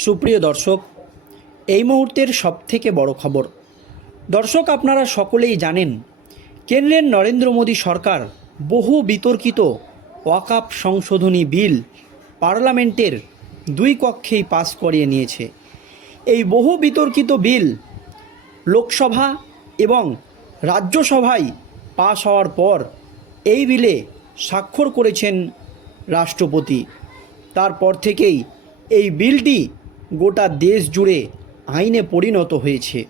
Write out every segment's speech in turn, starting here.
সুপ্রিয় দর্শক, এই মুহূর্তের সবথেকে বড় খবর। দর্শক, আপনারা সকলেই জানেন, কেন্দ্রের নরেন্দ্র মোদী সরকার বহু বিতর্কিত ওয়াকাপ সংশোধনী বিল পার্লামেন্টের দুই কক্ষেই পাস করিয়ে নিয়েছে। এই বহু বিতর্কিত বিল লোকসভা এবং রাজ্যসভায় পাশ হওয়ার পর এই বিলে স্বাক্ষর করেছেন রাষ্ট্রপতি। তারপর থেকেই এই বিলটি গোটা দেশ জুড়ে আইনে পরিণত হয়েছে।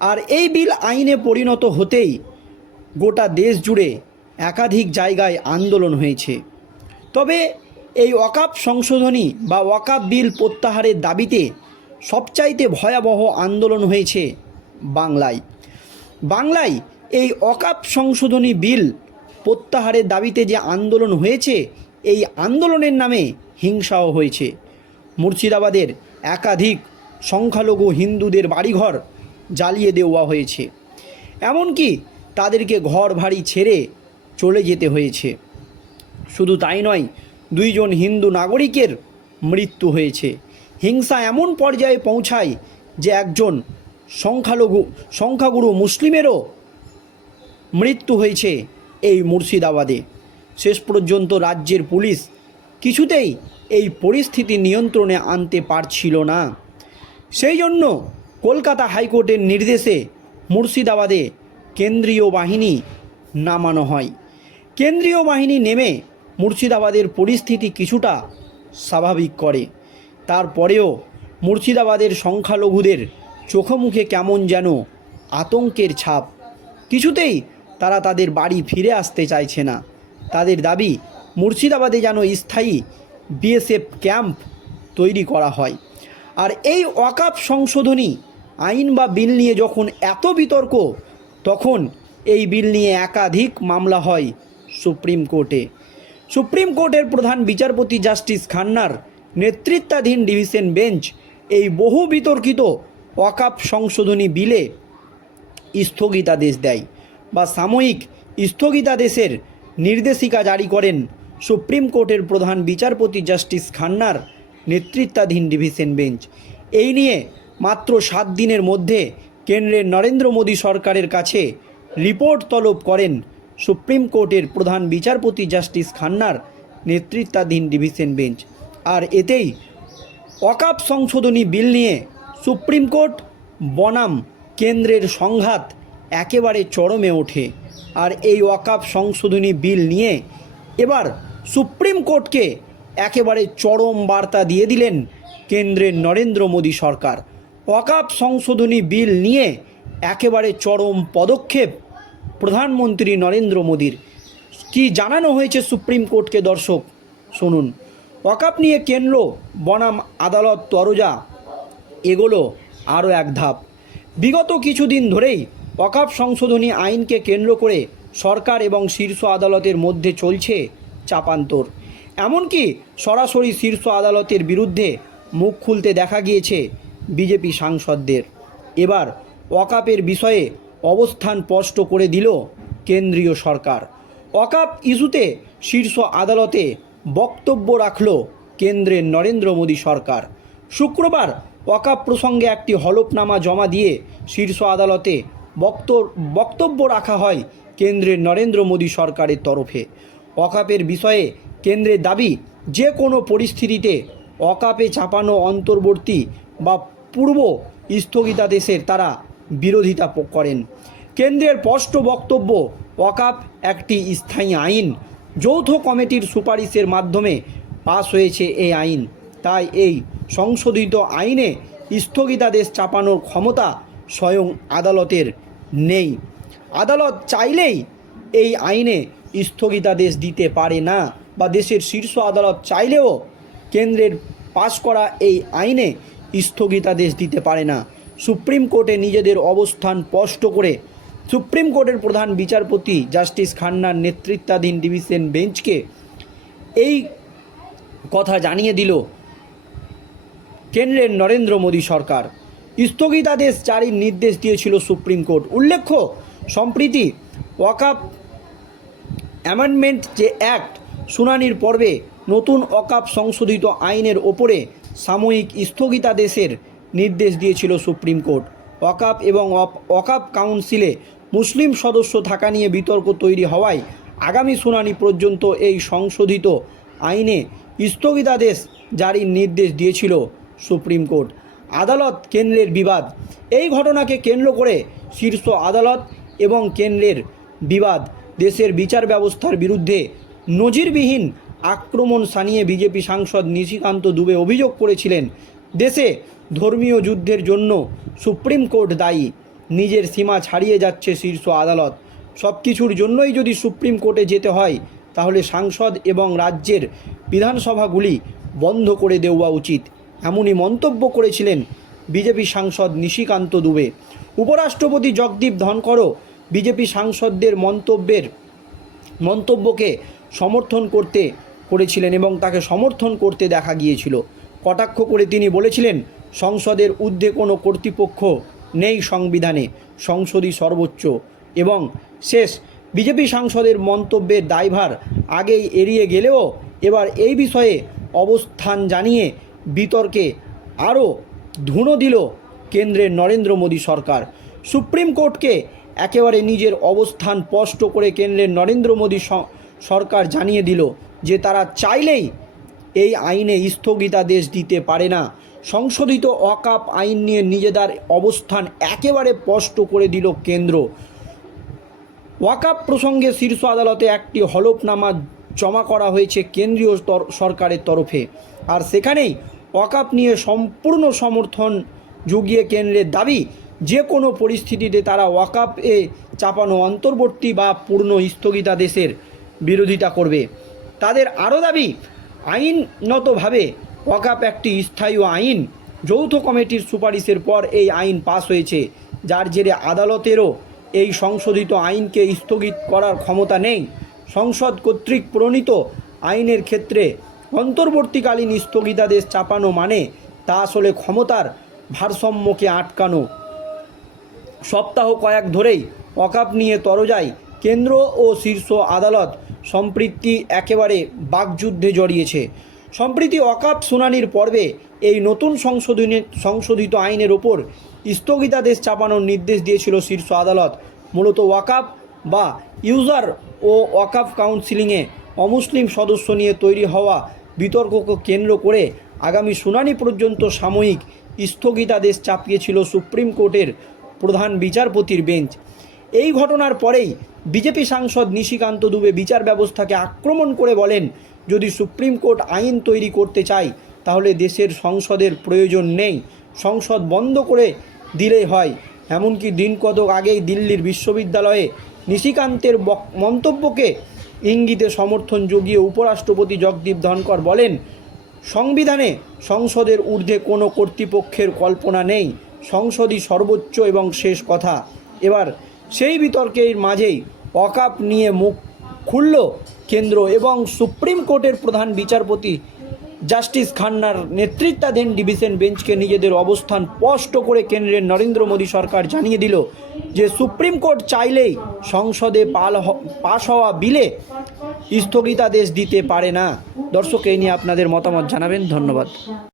আর এই বিল আইনে পরিণত হতেই গোটা দেশ জুড়ে একাধিক জায়গায় আন্দোলন হয়েছে। তবে এই ওয়াকাপ সংশোধনী বা ওয়াকাপ বিল প্রত্যাহারের দাবিতে সবচাইতে ভয়াবহ আন্দোলন হয়েছে বাংলায়। বাংলায় এই অকাপ সংশোধনী বিল প্রত্যাহারের দাবিতে যে আন্দোলন হয়েছে, এই আন্দোলনের নামে হিংসাও হয়েছে। মুর্শিদাবাদের একাধিক সংখ্যালঘু হিন্দুদের বাড়িঘর জ্বালিয়ে দেওয়া হয়েছে। এমনকি তাদেরকে ঘর ভাড়ি ছেড়ে চলে যেতে হয়েছে। শুধু তাই নয়, দুইজন হিন্দু নাগরিকের মৃত্যু হয়েছে। হিংসা এমন পর্যায়ে পৌঁছায় যে একজন সংখ্যালঘু, সংখ্যাগুরু মুসলিমেরও মৃত্যু হয়েছে এই মুর্শিদাবাদে। শেষ পর্যন্ত রাজ্যের পুলিশ কিছুতেই এই পরিস্থিতি নিয়ন্ত্রণে আনতে পারছিল না। সেই জন্য কলকাতা হাইকোর্টের নির্দেশে মুর্শিদাবাদে কেন্দ্রীয় বাহিনী নামানো হয়। কেন্দ্রীয় বাহিনী নেমে মুর্শিদাবাদের পরিস্থিতি কিছুটা স্বাভাবিক করে। তারপরেও মুর্শিদাবাদের সংখ্যালঘুদের চোখে মুখে কেমন যেন আতঙ্কের ছাপ। কিছুতেই তারা তাদের বাড়ি ফিরে আসতে চাইছে না। তাদের দাবি মুর্শিদাবাদে যেন স্থায়ী বিএসএফ ক্যাম্প তৈরি করা হয়। আর এই ওয়াকাপ সংশোধনী আইন বা বিল নিয়ে যখন এত বিতর্ক, তখন এই বিল নিয়ে একাধিক মামলা হয় সুপ্রিম কোর্টে। সুপ্রিম কোর্টের প্রধান বিচারপতি জাস্টিস খান্নার নেতৃত্বাধীন ডিভিশন বেঞ্চ এই বহু বিতর্কিত ওয়াকাপ সংশোধনী বিলে স্থগিতাদেশ দেয় বা সাময়িক স্থগিতাদেশের নির্দেশিকা জারি করেন সুপ্রিম কোর্টের প্রধান বিচারপতি জাস্টিস খান্নার নেতৃত্বাধীন ডিভিশন বেঞ্চ। এই নিয়ে মাত্র সাত দিনের মধ্যে কেন্দ্রের নরেন্দ্র মোদী সরকারের কাছে রিপোর্ট তলব করেন সুপ্রিম কোর্টের প্রধান বিচারপতি জাস্টিস খান্নার নেতৃত্বাধীন ডিভিশন বেঞ্চ। আর এতেই ওয়াকাপ সংশোধনী বিল নিয়ে সুপ্রিম কোর্ট বনাম কেন্দ্রের সংঘাত একেবারে চরমে ওঠে। আর এই ওয়াকাপ সংশোধনী বিল নিয়ে এবার সুপ্রিম কোর্টকে একেবারে চরম বার্তা দিয়ে দিলেন কেন্দ্রের নরেন্দ্র মোদী সরকার। ওয়াকাপ সংশোধনী বিল নিয়ে একেবারে চরম পদক্ষেপ প্রধানমন্ত্রী নরেন্দ্র মোদীর। কি জানানো হয়েছে সুপ্রিম কোর্টকে দর্শক? শুনুন। ওয়াকাপ নিয়ে কেন্দ্র, বনাম, আদালত, তরজা, এগুলো আরও এক ধাপ। বিগত কিছুদিন ধরেই ওয়াকাপ সংশোধনী আইনকে কেন্দ্র করে সরকার এবং শীর্ষ আদালতের মধ্যে চলছে চাপান্তর। এমনকি সরাসরি শীর্ষ আদালতের বিরুদ্ধে মুখ খুলতে দেখা গিয়েছে বিজেপি সাংসদদের। এবার ওয়াকাপের বিষয়ে অবস্থান স্পষ্ট করে দিল কেন্দ্রীয় সরকার। ওয়াকাপ ইস্যুতে শীর্ষ আদালতে বক্তব্য রাখল কেন্দ্রের নরেন্দ্র মোদী সরকার। শুক্রবার ওয়াকাপ প্রসঙ্গে একটি হলফনামা জমা দিয়ে শীর্ষ আদালতে বক্ত, বক্তব্য রাখা হয় কেন্দ্রের নরেন্দ্র মোদী সরকারের তরফে। ওয়াকাপের বিষয়ে কেন্দ্রের দাবি, যে কোনো পরিস্থিতিতে অকাপে চাপানো অন্তর্বর্তী বা পূর্ব স্থগিতাদেশের তারা বিরোধিতা করেন। কেন্দ্রের স্পষ্ট বক্তব্য, অকাপ একটি স্থায়ী আইন। যৌথ কমিটির সুপারিশের মাধ্যমে পাশ হয়েছে এই আইন। তাই এই সংশোধিত আইনে স্থগিতাদেশ চাপানোর ক্ষমতা স্বয়ং আদালতের নেই। আদালত চাইলেই এই আইনে স্থগিতাদেশ দিতে পারে না বা দেশের শীর্ষ আদালত চাইলেও কেন্দ্রের পাশ করা এই আইনে স্থগিতাদেশ দিতে পারে না। সুপ্রিম কোর্টে নিজেদের অবস্থান স্পষ্ট করে সুপ্রিম কোর্টের প্রধান বিচারপতি জাস্টিস খান্নার নেতৃত্বাধীন ডিভিশন বেঞ্চকে এই কথা জানিয়ে দিল কেন্দ্রের নরেন্দ্র মোদী সরকার। স্থগিতাদেশ জারির নির্দেশ দিয়েছিল সুপ্রিম কোর্ট। উল্লেখ্য, সম্প্রীতি ওয়াকাপ অ্যামেন্ডমেন্ট যে অ্যাক্ট, শুনানির পর্বে নতুন অকাপ সংশোধিত আইনের ওপরে সাময়িক স্থগিতাদেশের নির্দেশ দিয়েছিল সুপ্রিম কোর্ট। অকাপ এবং ওয়াকাপ কাউন্সিলে মুসলিম সদস্য থাকা নিয়ে বিতর্ক তৈরি হওয়ায় আগামী শুনানি পর্যন্ত এই সংশোধিত আইনে স্থগিতাদেশ জারির নির্দেশ দিয়েছিল সুপ্রিম কোর্ট। আদালত কেন্দ্রের বিবাদ, এই ঘটনাকে কেন্দ্র করে শীর্ষ আদালত এবং কেন্দ্রের বিবাদ দেশের বিচার ব্যবস্থার বিরুদ্ধে নজিরবিহীন আক্রমণ সানিয়ে বিজেপি সাংসদ নিশিকান্ত দুবে অভিযোগ করেছিলেন, দেশে ধর্মীয় যুদ্ধের জন্য সুপ্রিম কোর্ট দায়ী, নিজের সীমা ছাড়িয়ে যাচ্ছে শীর্ষ আদালত। সব কিছুর জন্যই যদি সুপ্রিম কোর্টে যেতে হয়, তাহলে সাংসদ এবং রাজ্যের বিধানসভাগুলি বন্ধ করে দেওয়া উচিত। এমনই মন্তব্য করেছিলেন বিজেপি সাংসদ নিশিকান্ত দুবে। উপরাষ্ট্রপতি জগদীপ ধনকরও বিজেপি সাংসদদের মন্তব্যের, মন্তব্যকে সমর্থন করতে করেছিলেন এবং তাকে সমর্থন করতে দেখা গিয়েছিল। কটাক্ষ করে তিনি বলেছিলেন, সংসদের ঊর্ধ্বে কোনো কর্তৃপক্ষ নেই সংবিধানে, সংসদই সর্বোচ্চ। এবং শেষ, বিজেপি সাংসদের মন্তব্যের দায়ভার আগেই এড়িয়ে গেলেও এবার এই বিষয়ে অবস্থান জানিয়ে বিতর্কে আরও ধুনো দিল কেন্দ্রের নরেন্দ্র মোদী সরকার। সুপ্রিম কোর্টকে একেবারে নিজের অবস্থান স্পষ্ট করে কেন্দ্রের নরেন্দ্র মোদী সরকার জানিয়ে দিল যে তারা চাইলেই এই আইনে স্থগিতাদেশ দিতে পারে না। সংশোধিত অকাপ আইন নিয়ে নিজেদের অবস্থান একেবারে স্পষ্ট করে দিল কেন্দ্র। ওয়াকাপ প্রসঙ্গে শীর্ষ আদালতে একটি হলফনামা জমা করা হয়েছে কেন্দ্রীয় সরকারের তরফে। আর সেখানেই ওয়াকাপ নিয়ে সম্পূর্ণ সমর্থন জুগিয়ে কেন্দ্রের দাবি যে কোনো পরিস্থিতিতে তারা ওয়াকাপ এ চাপানো অন্তর্বর্তী বা পূর্ণ স্থগিতাদেশের বিরোধিতা করবে। তাদের আরও দাবি, আইনগতভাবে ওয়াকাপ একটি স্থায়ী আইন, যৌথ কমিটির সুপারিশের পর এই আইন পাশ হয়েছে, যার জেরে আদালতেরও এই সংশোধিত আইনকে স্থগিত করার ক্ষমতা নেই। সংসদ কর্তৃক প্রণীত আইনের ক্ষেত্রে অন্তর্বর্তীকালীন স্থগিতাদেশ চাপানো মানে তা আসলে ক্ষমতার ভারসাম্যকে আটকানো। সপ্তাহ কয়েক ধরেই ওয়াকাপ নিয়ে তরজায় কেন্দ্র ও শীর্ষ আদালত সম্প্রীতি একেবারে বাকযুদ্ধে জড়িয়েছে। সম্প্রীতি ওয়াকাপ শুনানির পর্বে এই নতুন সংশোধনী, সংশোধিত আইনের ওপর স্থগিতাদেশ চাপানোর নির্দেশ দিয়েছিল শীর্ষ আদালত। মূলত ওয়াকাপ বা ইউজার ও ওয়াকাপ কাউন্সিলিংয়ে অমুসলিম সদস্য নিয়ে তৈরি হওয়া বিতর্ককে কেন্দ্র করে আগামী শুনানি পর্যন্ত সাময়িক স্থগিতাদেশ চাপিয়েছিল সুপ্রিম কোর্টের প্রধান বিচারপতির বেঞ্চ। এই ঘটনার পরেই বিজেপি সাংসদ নিশিকান্ত দুবে বিচার ব্যবস্থাকে আক্রমণ করে বলেন, যদি সুপ্রিম কোর্ট আইন তৈরি করতে চায় তাহলে দেশের সংসদের প্রয়োজন নেই। সংসদ বন্ধ করে দিলেই হয়। এমনকি দিন কতক আগেই দিল্লির বিশ্ববিদ্যালয়ে নিশিকান্তের মন্তব্যকে ইঙ্গিতে সমর্থন জুগিয়ে উপরাষ্ট্রপতি জগদীপ ধনকর বলেন, সংবিধানে সংসদের ঊর্ধ্বে কোনো কর্তৃপক্ষের কল্পনা নেই। সংসদই সর্বোচ্চ এবং শেষ কথা। এবার সেই বিতর্কের মাঝেই অকাপ নিয়ে মুখ খুলল কেন্দ্র এবং সুপ্রিম কোর্টের প্রধান বিচারপতি জাস্টিস খান্নার নেতৃত্বাধীন ডিভিশন বেঞ্চকে নিজেদের অবস্থান স্পষ্ট করে কেন্দ্রের নরেন্দ্র মোদী সরকার জানিয়ে দিল যে, সুপ্রিম কোর্ট চাইলেই সংসদে পাল পাশ হওয়া বিলে স্থগিতাদেশ দিতে পারে না। দর্শক এই নিয়ে আপনাদের মতামত জানাবেন। ধন্যবাদ।